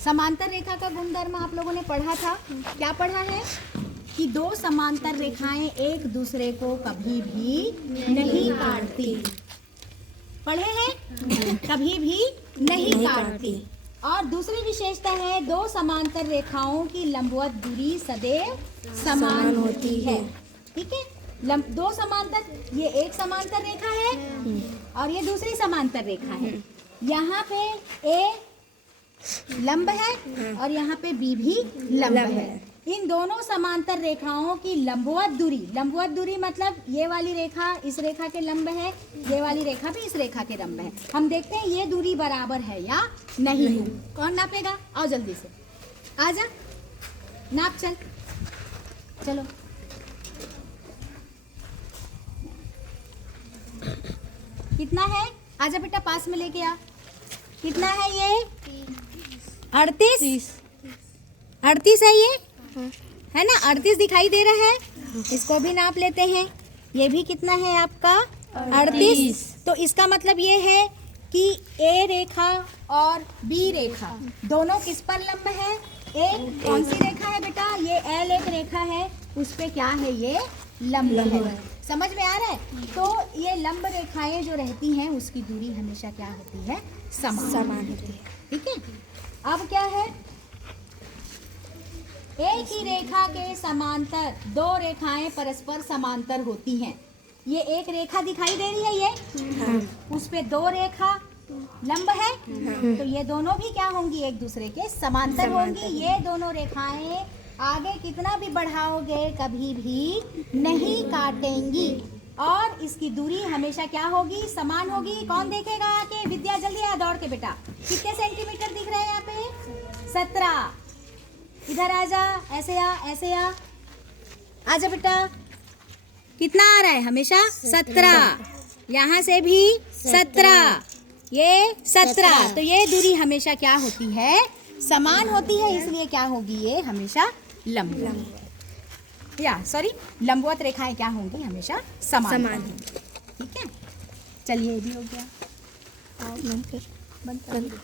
समांतर रेखा का गुणधर्म आप लोगों ने पढ़ा था। क्या पढ़ा है कि दो समांतर रेखाएं एक दूसरे को कभी भी नहीं काटती। पढ़े हैं? कभी भी नहीं काटती। और दूसरी विशेषता है दो समांतर रेखाओं की लंबवत दूरी सदैव समान होती है। ठीक है, दो समांतर, ये एक समांतर रेखा है और ये दूसरी समांतर रेखा है। यहाँ पे ए लंब है और यहाँ पे बी भी लंब है। इन दोनों समांतर रेखाओं की लंबवत दूरी मतलब ये वाली रेखा इस रेखा के लंब है, ये वाली रेखा भी इस रेखा के लंब है। हम देखते हैं ये दूरी बराबर है या नहीं। कौन नापेगा? आओ जल्दी से, आजा नाप, चलो। कितना है? आजा बेटा पास में लेके आ। कितना है ये? 38 है ये, है ना? 38 दिखाई दे रहा है। इसको भी नाप लेते हैं। ये भी कितना है आपका? 38। तो इसका मतलब ये है कि ए रेखा और बी रेखा दोनों किस पर लंब है? एक कौन सी रेखा है बेटा? ये एल एक रेखा है, उस पे क्या है? ये लंब है। समझ में आ रहा है? तो ये लंब रेखाएं जो रहती हैं उसकी दूरी हमेशा क्या होती है? समान होती है। ठीक है, अब क्या है? एक ही रेखा के समांतर दो रेखाएं परस्पर समांतर होती हैं। ये एक रेखा दिखाई दे रही है, ये उस पे दो रेखा लंब है, तो ये दोनों भी क्या होंगी? एक दूसरे के समांतर होंगी। ये दोनों रेखाएं आगे कितना भी बढ़ाओगे कभी भी नहीं काटेंगी और इसकी दूरी हमेशा क्या होगी? समान होगी। कौन देखेगा आके? विद्या जल्दी आ दौड़ के बेटा। कितने सेंटीमीटर दिख रहे हैं यहाँ पे? 17। इधर आजा, ऐसे आ, ऐसे आ, आजा बेटा। कितना आ रहा है? हमेशा 17। यहाँ से भी 17, ये 17। तो ये दूरी हमेशा क्या होती है? समान होती है। इसलिए क्या होगी? ये हमेशा लंबवत रेखाएं क्या होंगी? हमेशा समान होंगी। ठीक है, चलिए ये भी हो गया। बंद कर।